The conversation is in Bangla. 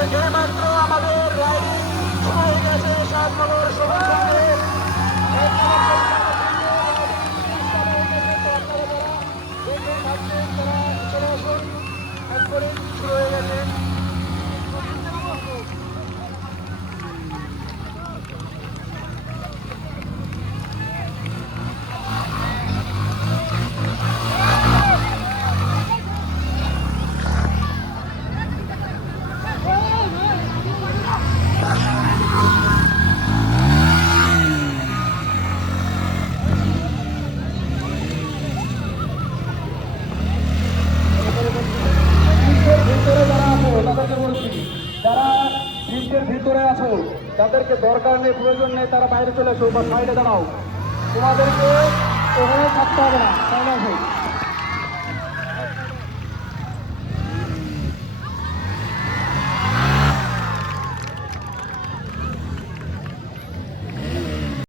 এইমাত্র আমাদের রাইডিং শুরু হয়ে গেছে সাতনগর সবুজ সঙ্গে। চলে আসুন, একবারে শুরু হয়ে গেছে। ভিতরে যারা আছো তাদেরকে বলছি, যারা ব্রিজের ভিতরে আছো তাদেরকে দরকার নেই, প্রয়োজন নেই, তারা বাইরে চলে আসো বা সাইডে দাঁড়াও। তোমাদেরকে ওখানে থাকতে হবে না, সাইডে আসো।